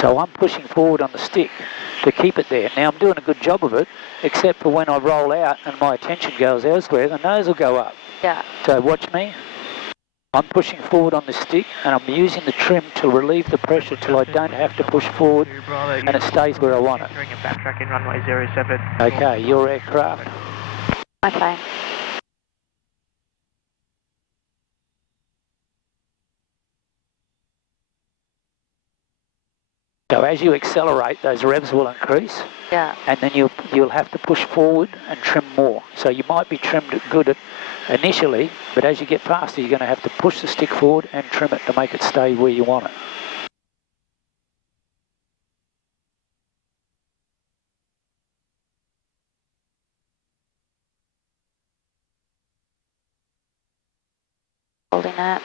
So I'm pushing forward on the stick to keep it there. Now I'm doing a good job of it, except for when I roll out and my attention goes elsewhere, the nose will go up. Yeah. So watch me. I'm pushing forward on the stick and I'm using the trim to relieve the pressure till I don't have to push forward and it stays where I want it. Backtracking runway 07. Okay, your aircraft. Okay. So as you accelerate, those revs will increase. Yeah. And then you'll have to push forward and trim more. So you might be trimmed good at initially, but as you get faster, you're going to have to push the stick forward and trim it to make it stay where you want it. Holding that.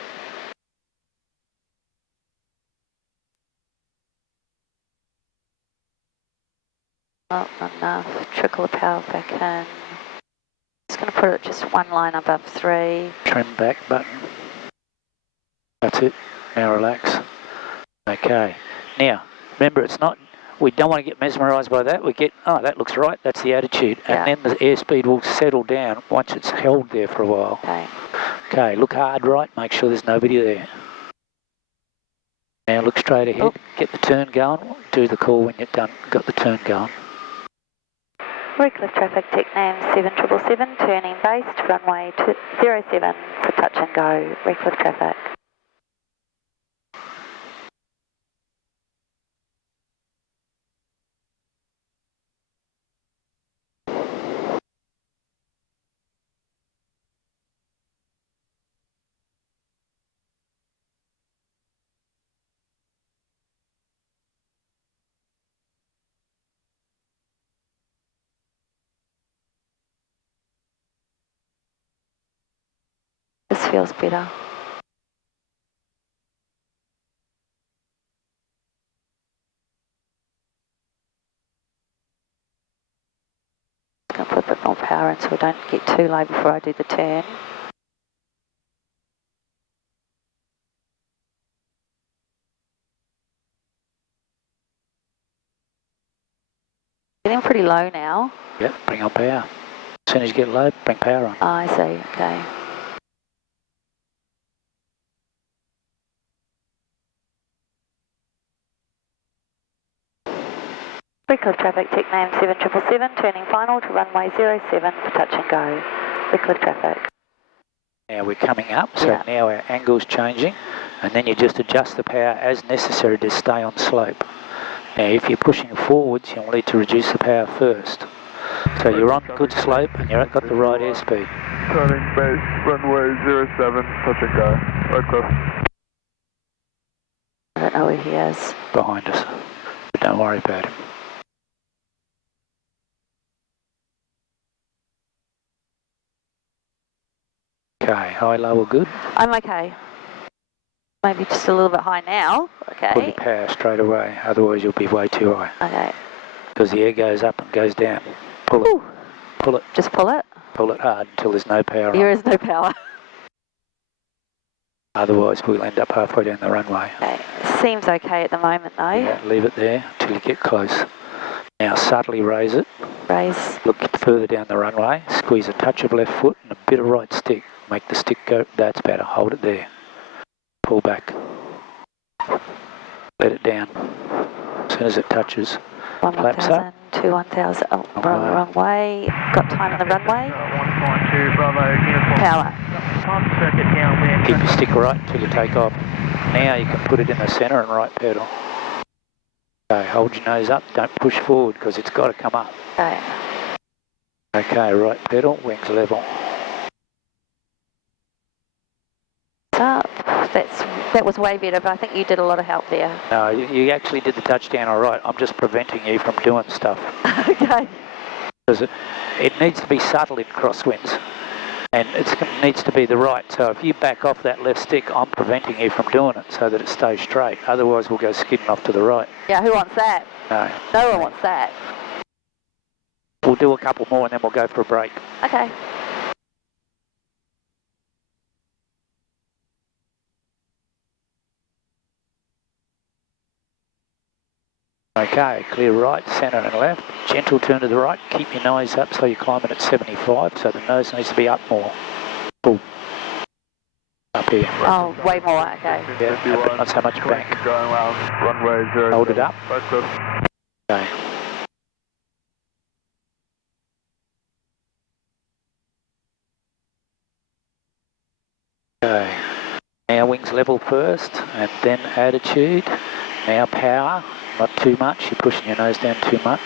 Oh, not enough. Trickle the power back in. Just going to put it just one line above 3. Trim back button. That's it. Now relax. Okay. Now, remember, it's not, we don't want to get mesmerised by that. We get, oh, that looks right. That's the attitude. Yeah. And then the airspeed will settle down once it's held there for a while. Okay. Okay, look hard right. Make sure there's nobody there. Now look straight ahead. Oh. Get the turn going. Do the call when you're done. Got the turn going. Recliff traffic, Technam 777, turning base to runway 07 for touch and go. Recliff traffic. This feels better. I'm going to put a bit more power in so I don't get too low before I do the turn. Getting pretty low now. Yep, bring on power. As soon as you get low, bring power on. Oh, I see, okay. Recliff traffic, Technam 777, turning final to runway 07 for touch and go. Recliff traffic. Now we're coming up, so Yeah. now our angle's changing, and then you just adjust the power as necessary to stay on slope. Now if you're pushing forwards, you'll need to reduce the power first. So you're on good slope and you've got the right airspeed. Turning base, runway 07, touch and go. Recliff. I don't know where he is. Behind us, but don't worry about him. Okay, high, low, or good? I'm okay. Maybe just a little bit high now. Pull your Okay. power straight away, otherwise you'll be way too high. Okay. Because the air goes up and goes down. Pull it, Ooh. pull it, Just pull it. pull it hard until there's no power There on. is no power. Otherwise we'll end up halfway down the runway. Okay. Seems okay at the moment though. Yeah, leave it there until you get close. Now subtly raise it, Raise. look further down the runway, squeeze a touch of left foot and a bit of right stick. Make the stick go, that's better, hold it there. Pull back. Let it down. As soon as it touches, One flaps 1000, up. two 1000. Oh, wrong way. Got time on the runway. 152, Bravo, uniform. Power. Pump circuit downwind. Keep your stick right until you take off. Now you can put it in the centre and right pedal. Okay, hold your nose up, don't push forward because it's got to come up. Okay. Okay, right pedal, wings level. Up. That was way better, but I think you did a lot of help there. No, you actually did the touchdown all right. I'm just preventing you from doing stuff. Okay. Because it needs to be subtle in crosswinds. And it needs to be the right. So if you back off that left stick, I'm preventing you from doing it so that it stays straight. Otherwise we'll go skidding off to the right. Yeah, who wants that? No. No one wants that. We'll do a couple more and then we'll go for a break. Okay. Okay, clear right, centre and left. Gentle turn to the right. Keep your nose up so you're climbing at 75, so the nose needs to be up more. Pull. Up here. Oh, way more, okay. Yeah, but not so much back. Going round, runway 07. Hold it up. Right cliff. Okay. Okay. Now wings level first, and then attitude. Now power, not too much. You're pushing your nose down too much.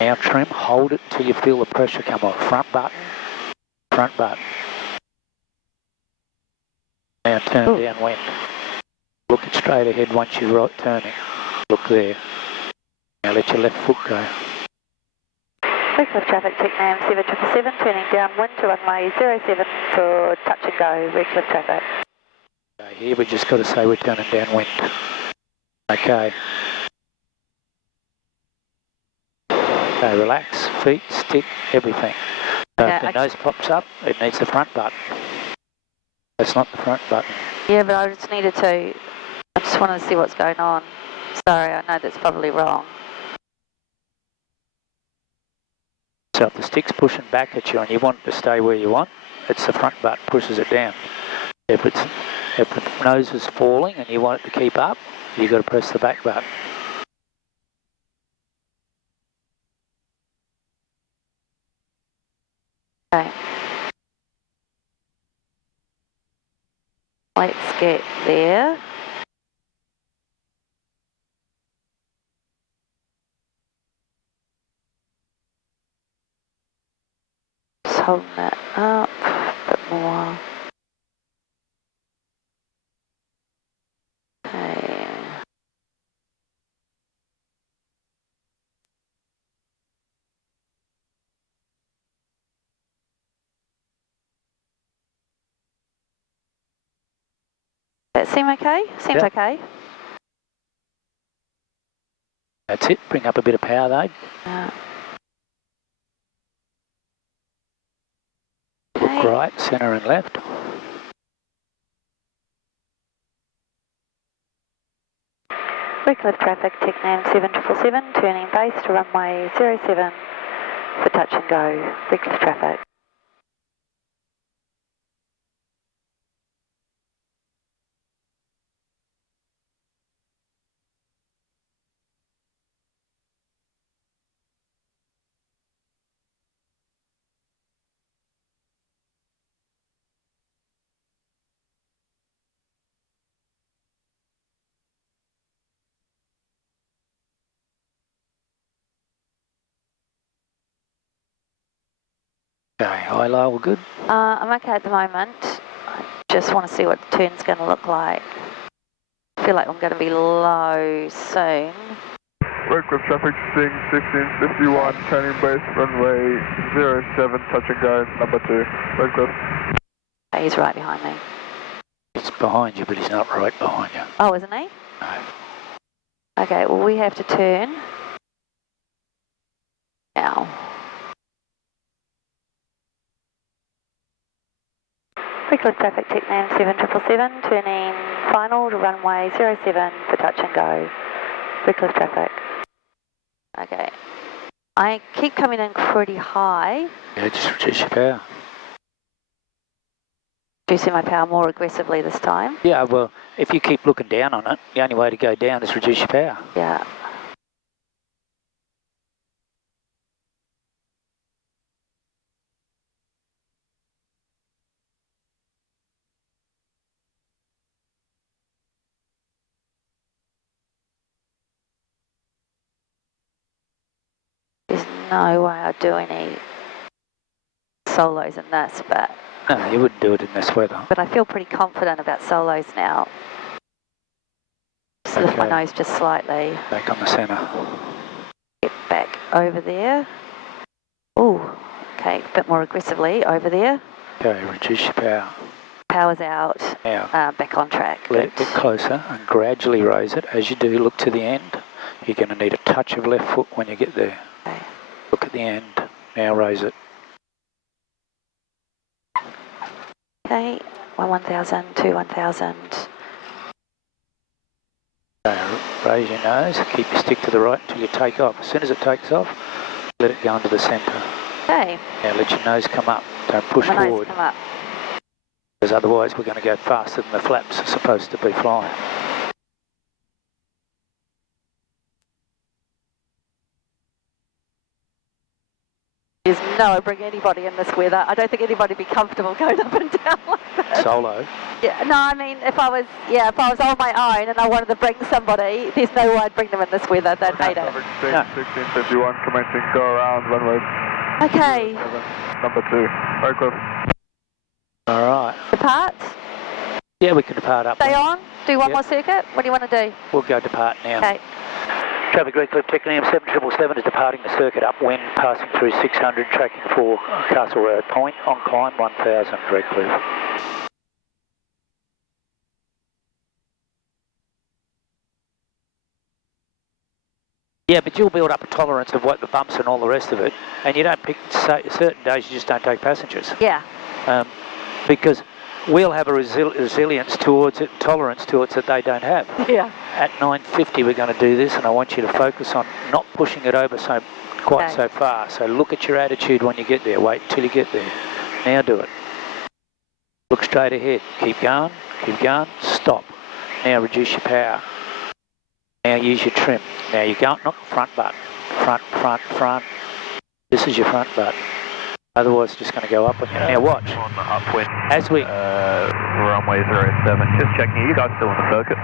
Now trim, hold it until you feel the pressure come off. Front button, front button. Now turn downwind. Look it straight ahead once you're right turning. Look there. Now let your left foot go. Reckless traffic, Technam 777, turning downwind to runway 07 for touch and go, reckless traffic. Okay, here we just got to say we're turning downwind. Okay. Okay, relax, feet, stick, everything. So if the nose pops up, it needs the front button. That's not the front button. Yeah, but I just needed to, I just wanted to see what's going on. Sorry, I know that's probably wrong. So if the stick's pushing back at you and you want it to stay where you want, it's the front button pushes it down. If the nose is falling and you want it to keep up, you've got to press the back button. Okay. Let's get there. Just holding that up a bit more. Okay. That seem okay? Seems okay. That's it, bring up a bit of power though. Yeah. Look right, centre and left. Reckless traffic, Technam 7777, turning base to runway 07 for touch and go, reckless traffic. Okay, high, low, all good? I'm okay at the moment. I just want to see what the turn's going to look like. I feel like I'm going to be low soon. Reckless traffic, Sting 1651, turning base, runway 07, touch and go, number 2. Reckless. Okay, he's right behind me. He's behind you, but he's not right behind you. Oh, isn't he? No. Okay, well we have to turn now. Reckless traffic, Technam 7777, turning final to runway 07 for touch and go. Reckless traffic. Okay. I keep coming in pretty high. Yeah, just reduce your power. Reducing my power more aggressively this time. Yeah, well, if you keep looking down on it, the only way to go down is reduce your power. Yeah. There's no way I'd do any solos in this, but... No, you wouldn't do it in this weather. But I feel pretty confident about solos now. Just lift my nose just slightly. Back on the centre. Get back over there. Ooh, okay, a bit more aggressively over there. Okay, reduce your power. Power's out. Now, back on track. let it get closer and gradually raise it. As you do, look to the end. You're going to need a touch of left foot when you get there. Okay. Look at the end. Now raise it. Okay, 1000 to 1000. Okay, Raise your nose, keep your stick to the right until you take off. As soon as it takes off, let it go into the centre. Okay. Now let your nose come up, don't push My nose forward. come up. Because otherwise we're going to go faster than the flaps are supposed to be flying. There's no bring anybody in this weather. I don't think anybody would be comfortable going up and down like that. Solo. Yeah, no, I mean, if I was on my own and I wanted to bring somebody, there's no way I'd bring them in this weather. They'd hate it. No. 1651, commencing, go around, runway. Okay. 07, number 2, Oakland. All right. Depart? Yeah, we can depart up. Stay on? Do one Yep. more circuit? What do you want to do? We'll go depart now. Okay. Traffic Redcliffe, Technam 7777 is departing the circuit upwind, passing through 600, tracking for Castle Road Point, on climb 1000 Redcliffe. Yeah, but you'll build up a tolerance of what the bumps and all the rest of it, and you don't pick, certain days you just don't take passengers. Yeah. Because we'll have a resilience towards it, tolerance towards it that they don't have. Yeah. At 9:50 we're going to do this, and I want you to focus on not pushing it over quite so far. So look at your attitude when you get there. Wait until you get there. Now do it. Look straight ahead. Keep going, stop. Now reduce your power. Now use your trim. Now you go, not front button. Front. This is your front button. Otherwise it's just going to go up on you. Now watch. On the upwind. As we... runway 07, just checking, are you guys still on the circuit?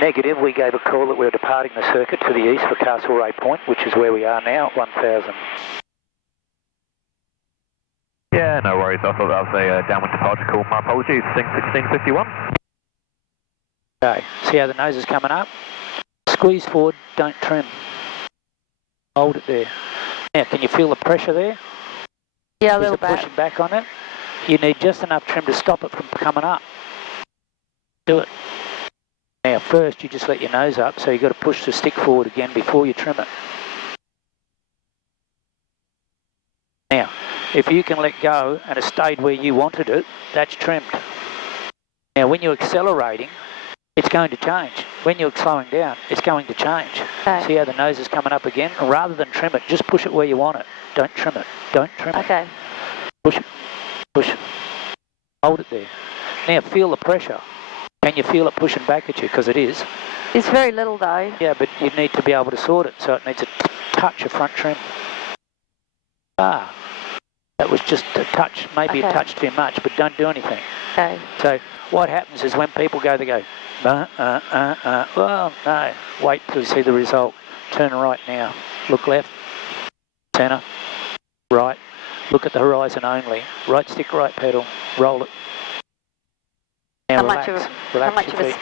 Negative, we gave a call that we're departing the circuit to the east for Castle Ray Point, which is where we are now at 1000. Yeah, no worries, I thought that was a downward departure call. My apologies, Sing 1651. Okay, see how the nose is coming up? Squeeze forward, don't trim. Hold it there. Now, can you feel the pressure there? Yeah, a Is little it bit. pushing back on it? You need just enough trim to stop it from coming up. Do it. Now, first you just let your nose up, so you've got to push the stick forward again before you trim it. Now, if you can let go and it stayed where you wanted it, that's trimmed. Now, when you're accelerating, it's going to change. When you're slowing down, it's going to change. Okay. See how the nose is coming up again? Rather than trim it, just push it where you want it. Don't trim it. Don't trim it. Okay. Push it. Push it. Hold it there. Now, feel the pressure. Can you feel it pushing back at you? Because it is. It's very little though. Yeah, but you need to be able to sort it, so it needs a touch of front trim. Ah, that was just a touch, maybe a touch too much, but don't do anything. Okay. So what happens is when people go, they go, well, no, wait till you see the result. Turn right now. Look left, centre, right. Look at the horizon only. Right stick, right pedal, roll it. Now relax, how much of a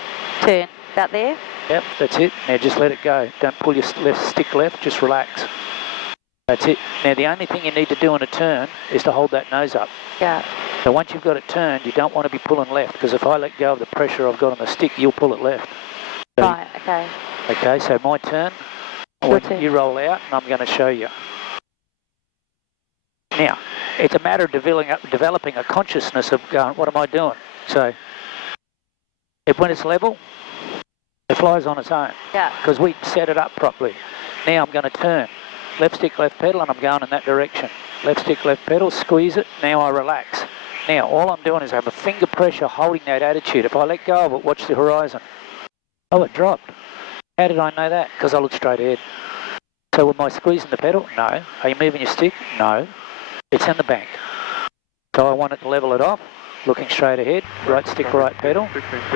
turn? About there? Yep, that's it. Now just let it go. Don't pull your left stick left, just relax. That's it. Now the only thing you need to do on a turn is to hold that nose up. Yeah. So once you've got it turned, you don't want to be pulling left, because if I let go of the pressure I've got on the stick, you'll pull it left. So, Right, okay. okay, so my turn. You roll out and I'm going to show you. Now, it's a matter of developing a consciousness of going, what am I doing? So, when it's level, it flies on its own. Yeah. Because we set it up properly. Now I'm going to turn. Left stick, left pedal, and I'm going in that direction. Left stick, left pedal, squeeze it. Now I relax. Now all I'm doing is I have a finger pressure holding that attitude. If I let go of it, watch the horizon. Oh, it dropped. How did I know that? Because I looked straight ahead. So am I squeezing the pedal? No. Are you moving your stick? No. It's in the bank. So I want it to level it off. Looking straight ahead, right stick, right pedal,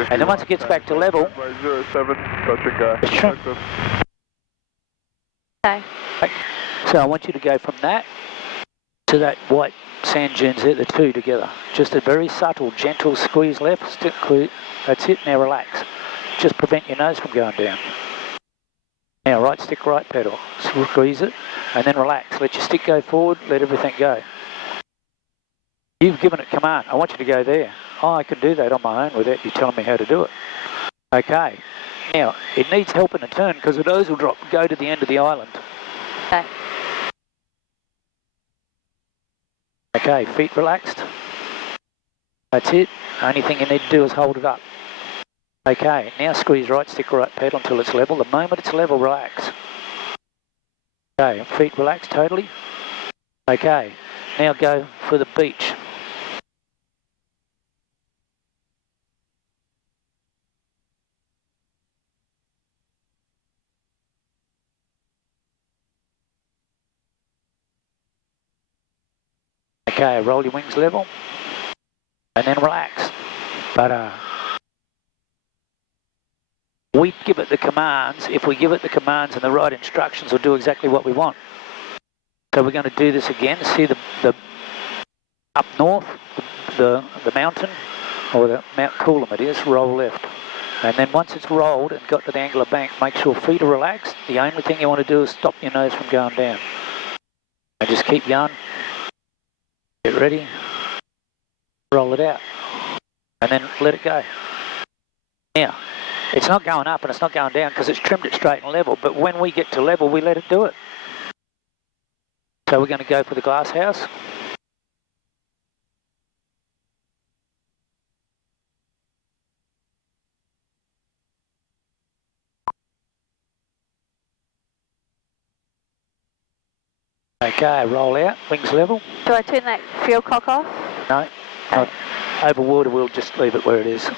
and then once it gets back to level, 07, touch and go. it's trim. Okay. So I want you to go from that to that white sand dunes there, the two together. Just a very subtle, gentle squeeze left, stick, that's it, now relax. Just prevent your nose from going down. Now right stick, right pedal, squeeze it, and then relax. Let your stick go forward, let everything go. You've given it command. I want you to go there. Oh, I can do that on my own without you telling me how to do it. Okay. Now, it needs help in a turn because the nose will drop. Go to the end of the island. Okay. Okay, feet relaxed. That's it. Only thing you need to do is hold it up. Okay, now squeeze right stick, right pedal until it's level. The moment it's level, relax. Okay, feet relax totally. Okay, now go for the beach. Okay, roll your wings level. And then relax. But we give it the commands. If we give it the commands and the right instructions, it'll do exactly what we want. So we're going to do this again. See the up north, the mountain, or the Mount Coolum it is, roll left. And then once it's rolled and got to the angle of bank, make sure feet are relaxed. The only thing you want to do is stop your nose from going down. And just keep going. Get ready. Roll it out. And then let it go. Now, it's not going up and it's not going down because it's trimmed it straight and level, but when we get to level, we let it do it. So we're going to go for the glass house. Okay, roll out, wings level. Do I turn that fuel cock off? No, not over water, we'll just leave it where it is.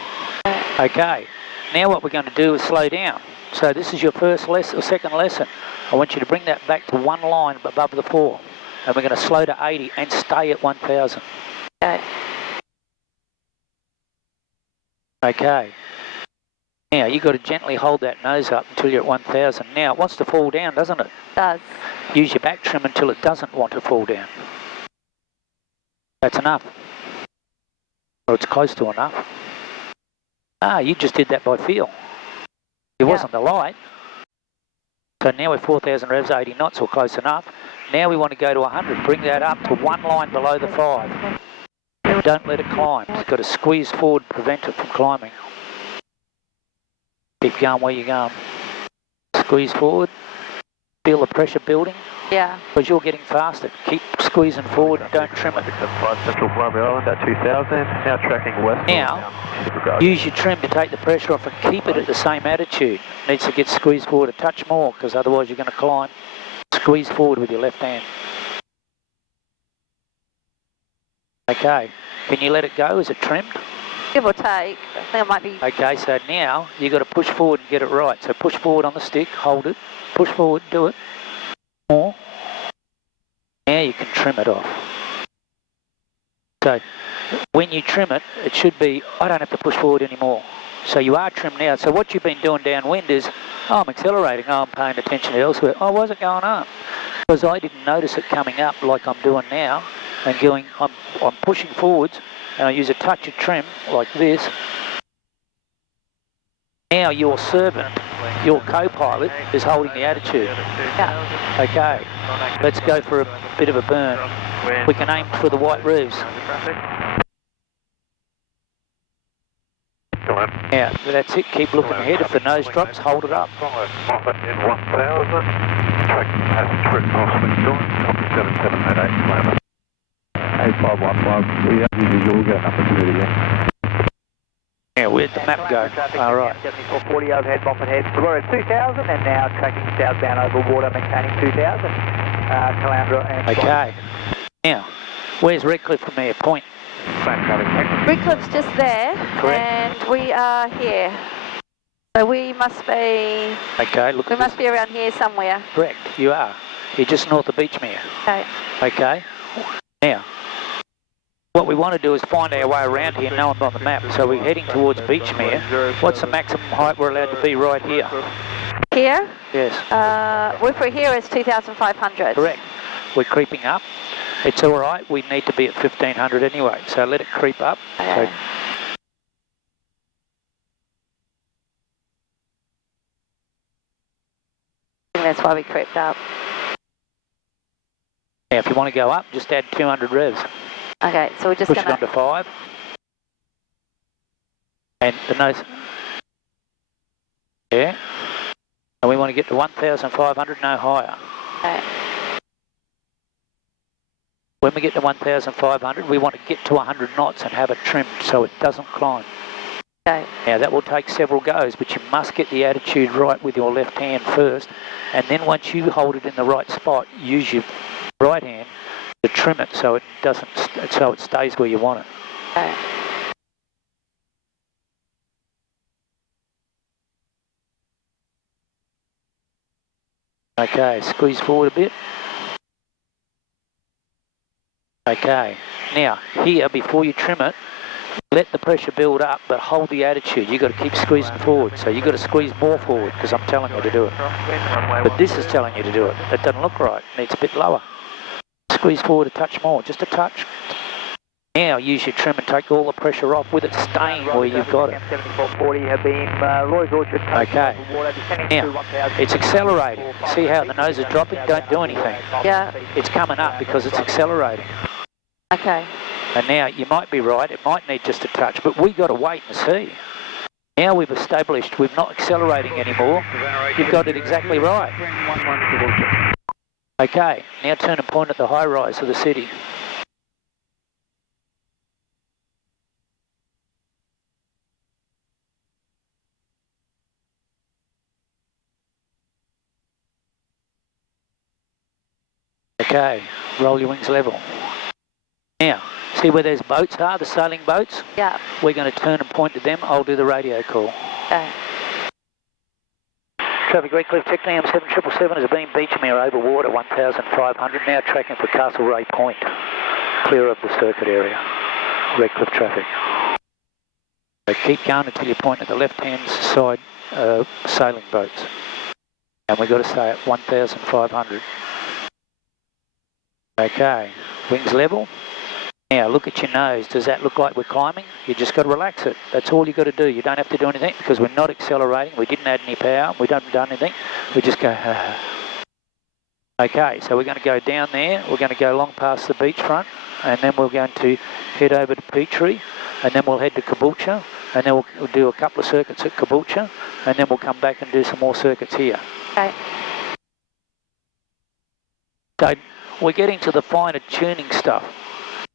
Okay, now what we're going to do is slow down. So this is your first lesson, or second lesson. I want you to bring that back to one line above the 4. And we're going to slow to 80 and stay at 1,000. Okay. Okay. Now you've got to gently hold that nose up until you're at 1,000. Now it wants to fall down, doesn't it? It does. Use your back trim until it doesn't want to fall down. That's enough. Or it's close to enough. Ah, you just did that by feel. It wasn't the light. So now we're 4,000 revs, 80 knots or close enough. Now we want to go to 100. Bring that up to one line below the 5. Don't let it climb. You've got to squeeze forward, prevent it from climbing. Keep going where you're going. Squeeze forward. Feel the pressure building. Yeah. Because you're getting faster. Keep squeezing forward. Don't trim it. Central Barbary Island at 2,000. Now tracking west. Now, use your trim to take the pressure off and keep it at the same attitude. It needs to get squeezed forward a touch more because otherwise you're going to climb. Squeeze forward with your left hand. Okay. Can you let it go? Is it trimmed? Give or take. I think it might be. Okay, so now you've got to push forward and get it right. So push forward on the stick, hold it, push forward, do it. More. Now you can trim it off. So when you trim it, it should be, I don't have to push forward anymore. So you are trimmed now. So what you've been doing downwind is, oh, I'm accelerating, oh, I'm paying attention elsewhere. Oh, why's it going up? Because I didn't notice it coming up like I'm doing now and going, I'm pushing forwards and I use a touch of trim like this. Now your servant, your co-pilot, is holding the attitude. Yeah. Okay, let's go for a bit of a burn. We can aim for the white roofs. Yeah, that's it. Keep looking ahead. If the nose drops, hold it up. Moffat in 1,000. Tracking passenger at Northwood Joint. Copy 7788. 8515. We have usual go up to again. Yeah, where'd the map go? All right. 7440 overhead, Moffat head. We're at 2,000 and now tracking southbound over water, maintaining 2,000. Caloundra and... Okay. Now, where's Redcliffe from here? Point. Redcliffe's just there. Correct. And we are here. So we must be... Okay, look We at must be around here somewhere. Correct, you are. You're just north of Beachmere. Okay. Okay. Now, what we want to do is find our way around here, no one's on the map. So we're heading towards Beachmere. What's the maximum height we're allowed to be right here? Here? Yes. If we're here, it's 2,500. Correct. We're creeping up. It's all right. We need to be at 1,500 anyway. So let it creep up. Okay. So, I think that's why we crept up. now, if you want to go up, just add 200 revs. Okay, so we're just Push going it on to 5. And the nose. Yeah. And we want to get to 1,500, no higher. Okay. When we get to 1,500, we want to get to 100 knots and have it trimmed so it doesn't climb. Okay. Now that will take several goes, but you must get the attitude right with your left hand first, and then once you hold it in the right spot, use your right hand to trim it so it doesn't, so it stays where you want it. Okay. Okay, squeeze forward a bit. Okay, now here before you trim it, let the pressure build up, but hold the attitude. You've got to keep squeezing forward, so you've got to squeeze more forward because I'm telling you to do it. But this is telling you to do it. That doesn't look right. It needs a bit lower. Squeeze forward a touch more, just a touch. Now use your trim and take all the pressure off with it staying where you've got it. 7440 have been Roy's Orchard. Okay. Now, it's accelerating. See how the nose is dropping? Don't do anything. Yeah. It's coming up because it's accelerating. Okay. And now you might be right, it might need just a touch, but we got to wait and see. Now we've established we're not accelerating anymore. You've got it exactly right. Okay, now turn and point at the high rise of the city. Okay, roll your wings level. Now, see where those boats are, the sailing boats? Yeah. We're going to turn and point to them. I'll do the radio call. Okay. Traffic Redcliffe, Technam 7777 has been Beachmere over water 1,500, now tracking for Castlereagh Point, clear of the circuit area. Redcliffe traffic. So keep going until you point at the left-hand side sailing boats. And we've got to stay at 1,500. Okay, wings level. Now look at your nose. Does that look like we're climbing? You just got to relax it. That's all you got to do. You don't have to do anything because we're not accelerating. We didn't add any power. We haven't done anything. We just go. Okay, so we're going to go down there. We're going to go long past the beachfront, and then we're going to head over to Petrie, and then we'll head to Caboolture, and then we'll do a couple of circuits at Caboolture, and then we'll come back and do some more circuits here. Okay. So we're getting to the finer tuning stuff.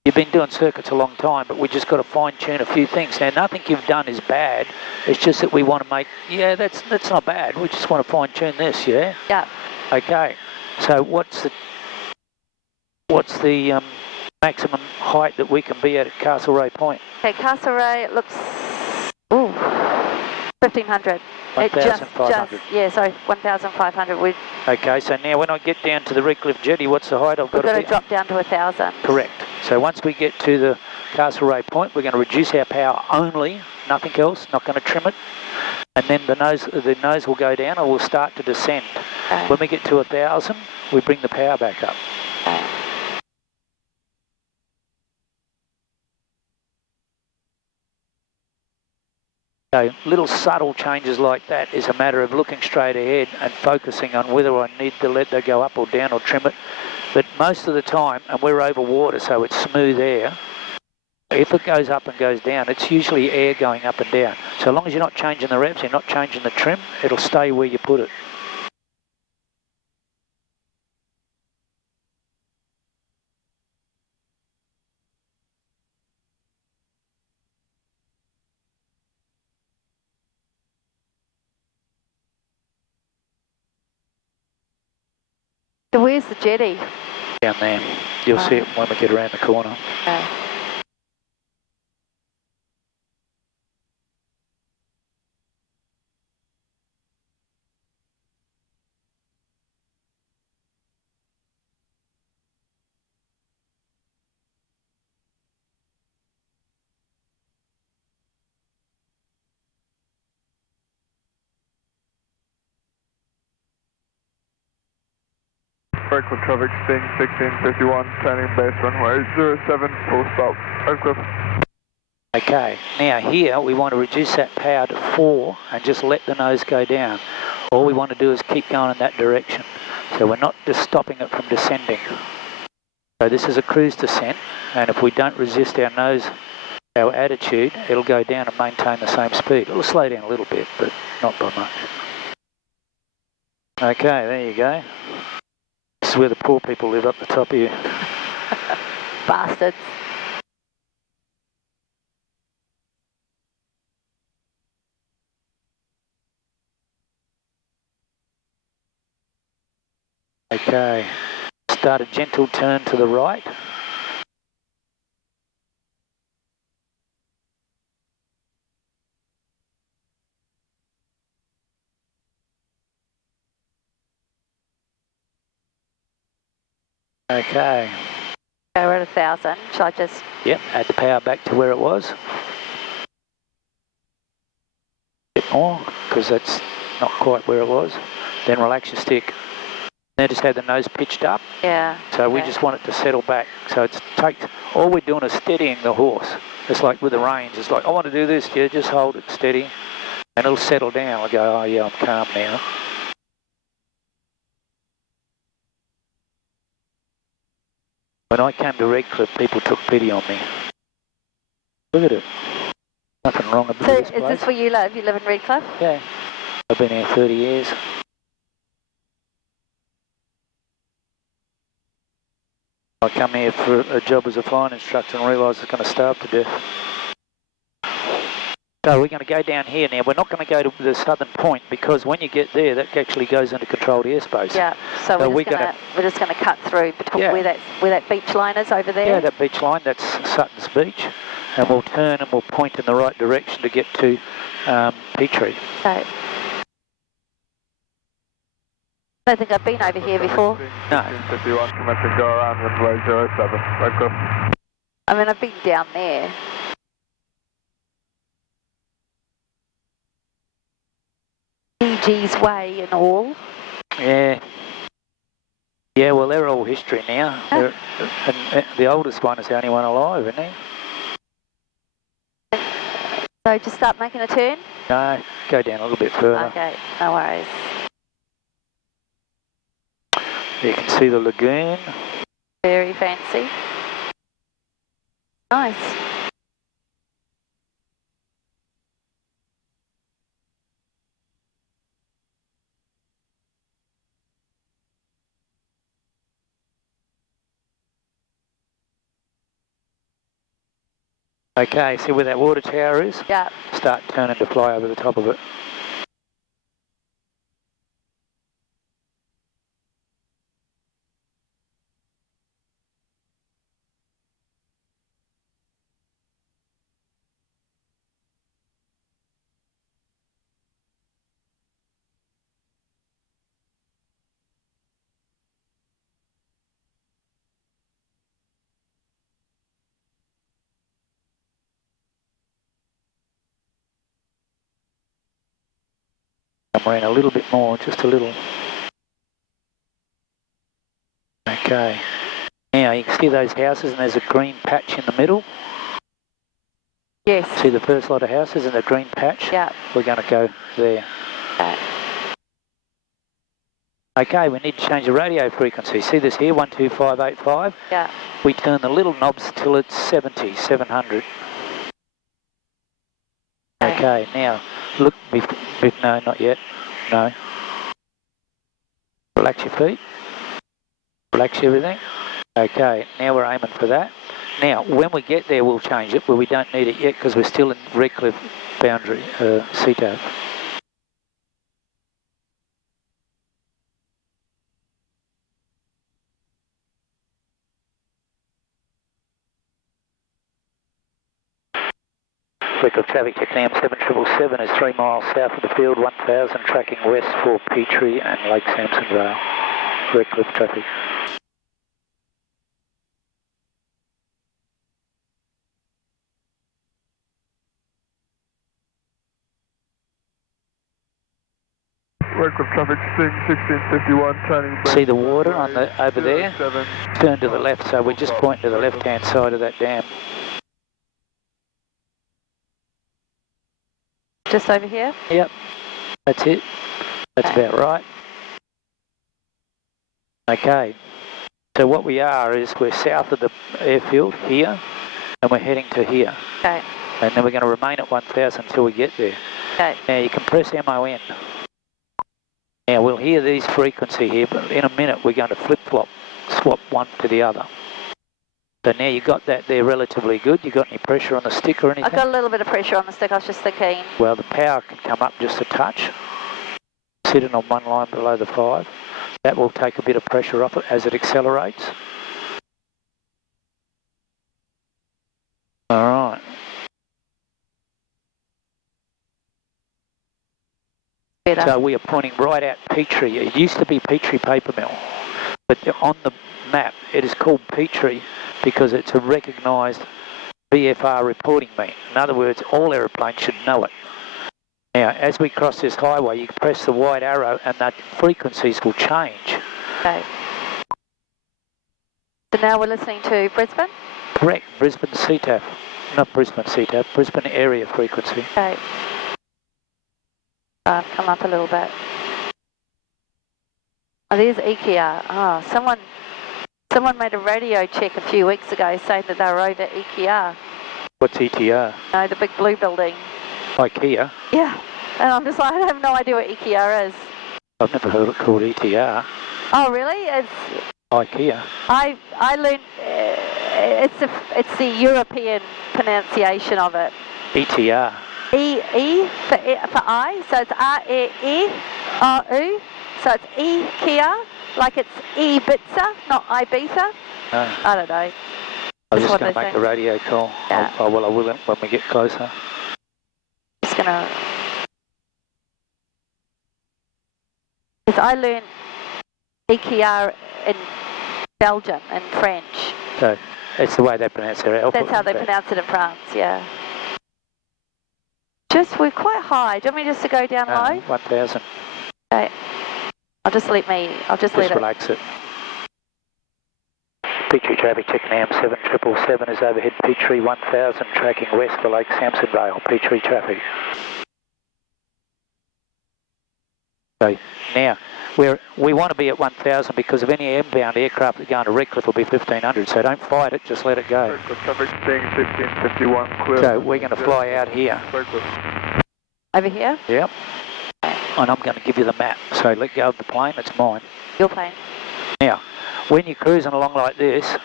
You've been doing circuits a long time, but we just got to fine-tune a few things. Now, nothing you've done is bad. It's just that we want to make, yeah, that's not bad. We just want to fine-tune this, yeah? Yeah. Okay. So what's the maximum height that we can be at Castlereagh Point? Okay, Castlereagh looks, ooh, 1,500. 1,500. Yeah, sorry, 1,500. Okay, so now when I get down to the Redcliffe Jetty, what's the height I've got We've to got to drop down to 1,000. Correct. So once we get to the Castlereagh Point, we're going to reduce our power only, nothing else, not going to trim it. And then the nose will go down and we'll start to descend. Okay. When we get to 1,000, we bring the power back up. Okay. So little subtle changes like that is a matter of looking straight ahead and focusing on whether I need to let that go up or down or trim it. But most of the time, and we're over water, so it's smooth air, if it goes up and goes down, it's usually air going up and down. So long as you're not changing the revs, you're not changing the trim, it'll stay where you put it. So where's the jetty? Down there. You'll see it when we get around the corner. Okay. Redcliffe traffic, Sting 1651, turning base runway 07, full stop, Redcliffe. Okay, now here we want to reduce that power to 4 and just let the nose go down. All we want to do is keep going in that direction. So we're not just stopping it from descending. So this is a cruise descent, and if we don't resist our nose, our attitude, it'll go down and maintain the same speed. It'll slow down a little bit, but not by much. Okay, there you go. This is where the poor people live, up the top here. Bastards. Okay, start a gentle turn to the right. Okay. Okay, we're at 1,000. Shall I just... Yep, add the power back to where it was. A bit more, because that's not quite where it was. Then relax your stick. Now just have the nose pitched up. Yeah. So we okay. just want it to settle back. So it's all we're doing is steadying the horse. It's like with the reins. It's like, I want to do this, yeah, just hold it steady. And it'll settle down. I'll go, oh yeah, I'm calm now. When I came to Redcliffe, people took pity on me. Look at it. Nothing wrong about this place. So is this where you live? You live in Redcliffe? Yeah. I've been here 30 years. I come here for a job as a flying instructor and realised I was going to starve to death. So we're going to go down here now. We're not going to go to the southern point because when you get there, that actually goes into controlled airspace. Yeah. So we're just going to cut through between where that beach line is over there. Yeah, that beach line. That's Sutton's Beach, and we'll turn and we'll point in the right direction to get to Petrie. Okay. I don't think I've been over here before. No. 51, commencing go around runway 07, Redcliffe. I mean, I've been down there. DG's Way and all. Yeah. Yeah, well, they're all history now. And the oldest one is the only one alive, isn't he? So just start making a turn? No, go down a little bit further. Okay, no worries. You can see the lagoon. Very fancy. Nice. Okay, see where that water tower is? Yeah. Start turning to fly over the top of it. Come around a little bit more, just a little. Okay. Now you can see those houses and there's a green patch in the middle. Yes. See the first lot of houses and the green patch? Yeah. We're going to go there. Okay, we need to change the radio frequency. See this here, 12585? Yeah. We turn the little knobs till it's 70, 700. Okay, now look, no, not yet. No. Relax your feet. Relax everything. Okay, now we're aiming for that. Now, when we get there, we'll change it, but we don't need it yet because we're still in Redcliffe boundary, CTAF. Redcliffe traffic, Technam 7777 is 3 miles south of the field, 1000, tracking west for Petrie and Lake Sampson Vale. Redcliffe traffic. Redcliffe traffic, 1651, turning. See the water on over there? Turn to the left, so we're just pointing to the left-hand side of that dam. Just over here? Yep, that's it. That's about right. Okay, so what we are is we're south of the airfield here, and we're heading to here. Okay. And then we're going to remain at 1000 until we get there. Okay. Now you can press MON. Now we'll hear these frequency here, but in a minute we're going to flip-flop, swap one to the other. So now you got that there relatively good. You got any pressure on the stick or anything? I've got a little bit of pressure on the stick, I was just thinking. Well, the power can come up just a touch, sitting on one line below the 5. That will take a bit of pressure off it as it accelerates. All right. Better. So we are pointing right at Petrie. It used to be Petrie Paper Mill, but on the map it is called Petrie because it's a recognised VFR reporting mean. In other words, all aeroplanes should know it. Now, as we cross this highway, you press the white arrow and the frequencies will change. Okay. So now we're listening to Brisbane? Correct, Brisbane CTAF. Not Brisbane CTAF, Brisbane area frequency. Okay. Come up a little bit. Oh, there's IKEA. Oh, someone made a radio check a few weeks ago saying that they were over IKEA. What's ETR? No, the big blue building. IKEA? Yeah. And I'm just like, I have no idea what IKEA is. I've never heard it called ETR. Oh, really? It's IKEA. I learned it's the European pronunciation of it. ETR. E for I, so it's R-E-E-R-U, so it's IKEA, like it's Ibiza, not Ibiza. No. I don't know. I'm That's just what going to they make say. a radio call. Yeah. Well, I will when we get closer. Just gonna. Because I learned IKEA in Belgium and French. So it's the way they pronounce their alphabet. That's how they pronounce it in France, yeah. We're quite high. Do you want me just to go down low? 1,000. Okay. Just let it. Relax it. Petrie traffic, Technam 7777 is overhead Petrie 1000, tracking west for Lake Sampson Vale. Petrie traffic. Okay, now we want to be at 1000 because of any inbound aircraft that go into Redcliffe will be 1500, so don't fight it, just let it go. Redcliffe traffic seeing 1551 clear. So we're going to fly out here. Over here? Yep. And I'm going to give you the map, so let go of the plane, it's mine. Your plane. Now, when you're cruising along like this,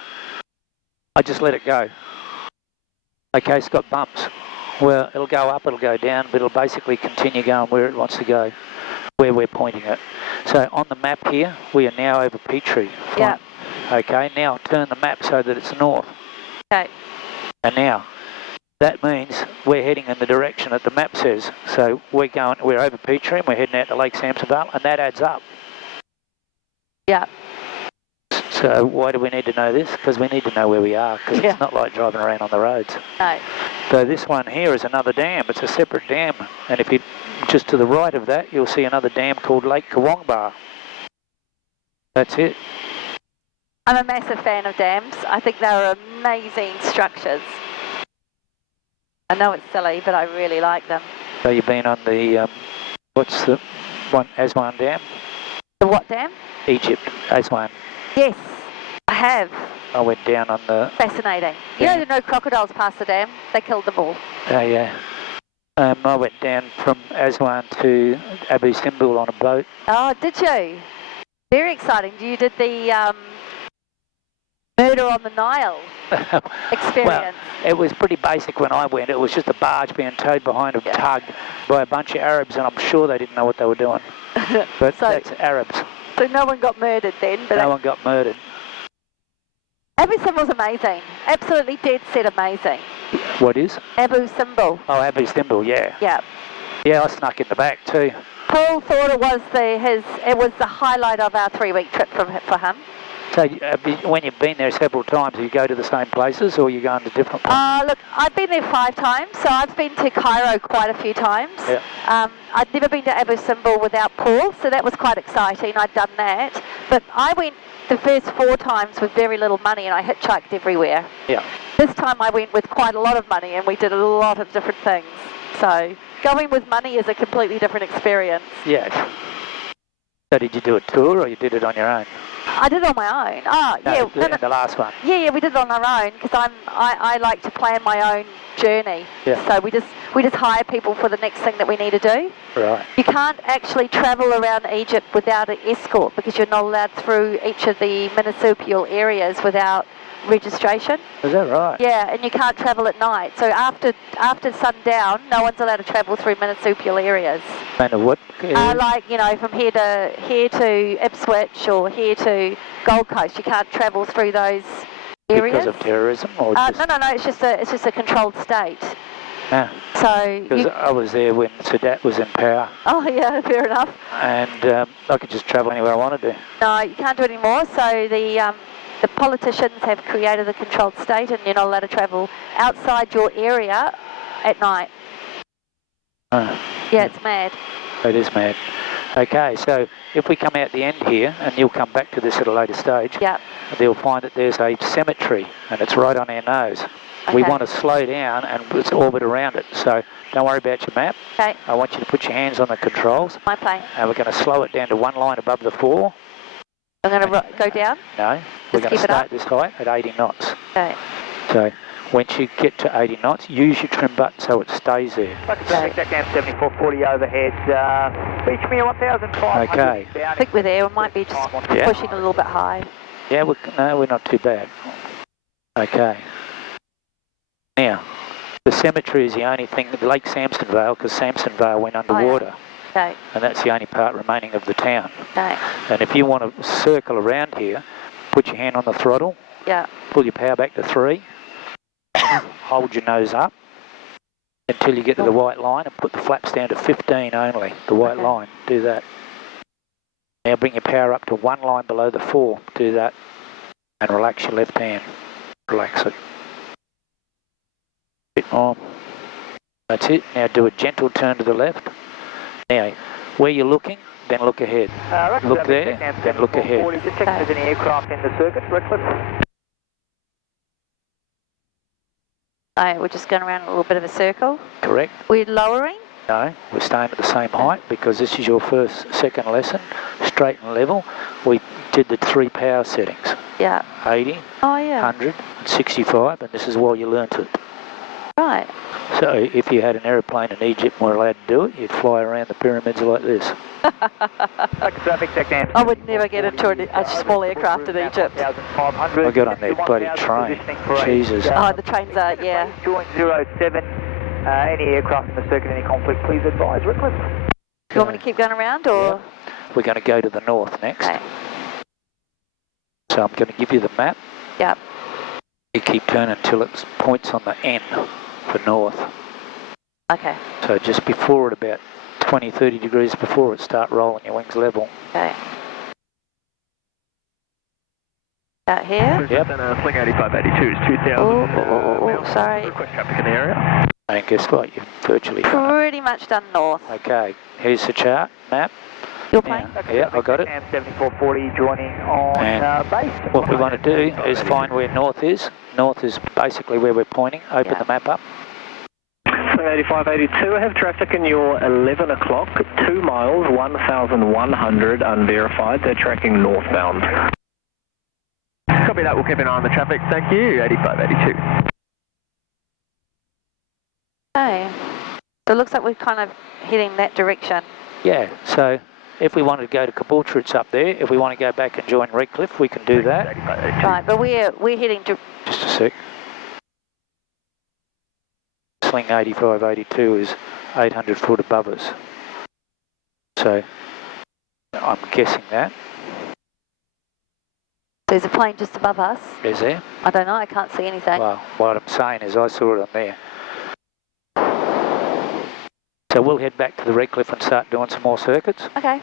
I just let it go. Okay, it's got bumps. Well, it'll go up, it'll go down, but it'll basically continue going where it wants to go, where we're pointing it. So on the map here, we are now over Petrie. Yeah. Okay, now turn the map so that it's north. Okay. And now, that means we're heading in the direction that the map says. So we're over Petrie and we're heading out to Lake Sampson Vale, and that adds up. Yeah. So why do we need to know this? Because we need to know where we are, because it's not like driving around on the roads. No. So this one here is another dam. It's a separate dam. And if you just to the right of that, you'll see another dam called Lake Kawangbar. That's it. I'm a massive fan of dams. I think they're amazing structures. I know it's silly, but I really like them. So you've been on the, what's the one, Aswan Dam? The what dam? Egypt, Aswan. Yes, I have. I went down on the... Fascinating. You know, there are no crocodiles past the dam. They killed them all. Oh, yeah. I went down from Aswan to Abu Simbel on a boat. Oh, did you? Very exciting. You did the Murder on the Nile experience. Well, it was pretty basic when I went. It was just a barge being towed behind a tug by a bunch of Arabs, and I'm sure they didn't know what they were doing. But that's Arabs. So no one got murdered then? But no one got murdered. Abu Simbel's amazing. Absolutely dead set amazing. What is? Abu Simbel. Oh, Abu Simbel, yeah. Yeah. Yeah, I snuck in the back too. Paul thought it was the highlight of our 3-week trip for him. So when you've been there several times, do you go to the same places or you go to different places? Look, I've been there 5 times, so I've been to Cairo quite a few times. Yeah. I'd never been to Abu Simbel without Paul, so that was quite exciting. I'd done that. But I went the first 4 times with very little money and I hitchhiked everywhere. Yeah. This time I went with quite a lot of money and we did a lot of different things. So going with money is a completely different experience. Yes. So did you do a tour or you did it on your own? I did it on my own. Oh, No, yeah. the last one. Yeah, we did it on our own because I like to plan my own journey. Yeah. So we just hire people for the next thing that we need to do. Right. You can't actually travel around Egypt without an escort because you're not allowed through each of the municipal areas without registration. Is that right? Yeah, and you can't travel at night. So after sundown, no one's allowed to travel through marsupial areas. And what? Like, you know, from here to Ipswich or here to Gold Coast, you can't travel through those areas. Because of terrorism, or just... No. It's just a controlled state. Yeah. So Because I was there when Sadat was in power. Oh yeah, fair enough. And I could just travel anywhere I wanted to. No, you can't do it anymore. So the politicians have created a controlled state, and you're not allowed to travel outside your area at night. Oh. Yeah, it's mad. It is mad. Okay, so if we come out the end here, and you'll come back to this at a later stage, Yeah. they'll find that there's a cemetery, and it's right on our nose. Okay. We want to slow down and let's orbit around it. So don't worry about your map. Okay. I want you to put your hands on the controls. My plane. And we're going to slow it down to one line above the 4. I'm going to go down? No, we're going to keep it stay up? at this height at 80 knots. Okay. So once you get to 80 knots, use your trim button so it stays there. Technam 7440 overhead. Reach me 1,500. Okay. I think we're there. We might be just pushing a little bit high. Yeah, no, we're not too bad. Okay. Now, the cemetery is the only thing, Lake Samson Vale, because Samson Vale went underwater. Okay. And that's the only part remaining of the town. Okay. And if you want to circle around here, put your hand on the throttle. Yeah. Pull your power back to 3. Hold your nose up until you get to the white line and put the flaps down to 15 only, the white line. Do that. Now bring your power up to 1 line below the 4. Do that. And relax your left hand. Relax it. Bit more. That's it. Now do a gentle turn to the left. Now, where you're looking, then look ahead. Look there, then look ahead. Just check if there's any aircraft in the circuit, Redcliffe. Alright, we're just going around a little bit of a circle. Correct. We're lowering? No, we're staying at the same height because this is your second lesson, straight and level. We did the 3 power settings. Yeah. 80, Oh yeah. 100, and 65, and this is why you learnt it. Right. So if you had an aeroplane in Egypt and were allowed to do it, you'd fly around the pyramids like this. I would never get into a small aircraft in Egypt. I got on that bloody train. Jesus. Oh, the trains are, yeah. Join 07. Any aircraft in the circuit, any conflict, please advise, Redcliffe. You want me to keep going around, or? Yeah. We're going to go to the north next. Okay. So I'm going to give you the map. Yep. You keep turning until it points on the N for north. Okay. So just before it, about 20, 30 degrees before it, start rolling your wings level. Okay. Out here? Yep. Sling 8582 is 2,000. Oh, sorry. Request traffic in the area. And guess what? You've virtually done it. Pretty much done north. Okay, here's the chart, map. Your plane? Yeah, I got it. Technam 7440 joining on base. What we want to do is find where north is. North is basically where we're pointing. Open the map up. Sling 8582, I have traffic in your 11 o'clock, 2 miles, 1,100 unverified. They're tracking northbound. Copy that, we'll keep an eye on the traffic. Thank you, 8582. Okay. So it looks like we're kind of heading that direction. Yeah, so if we wanted to go to Caboolture, it's up there. If we want to go back and join Redcliffe, we can do that. Right, but we're heading to... Just a sec. Sling 8582 is 800 foot above us. So I'm guessing that. There's a plane just above us. Is there? I don't know, I can't see anything. Well, what I'm saying is I saw it on there. So we'll head back to the Redcliffe and start doing some more circuits. Okay.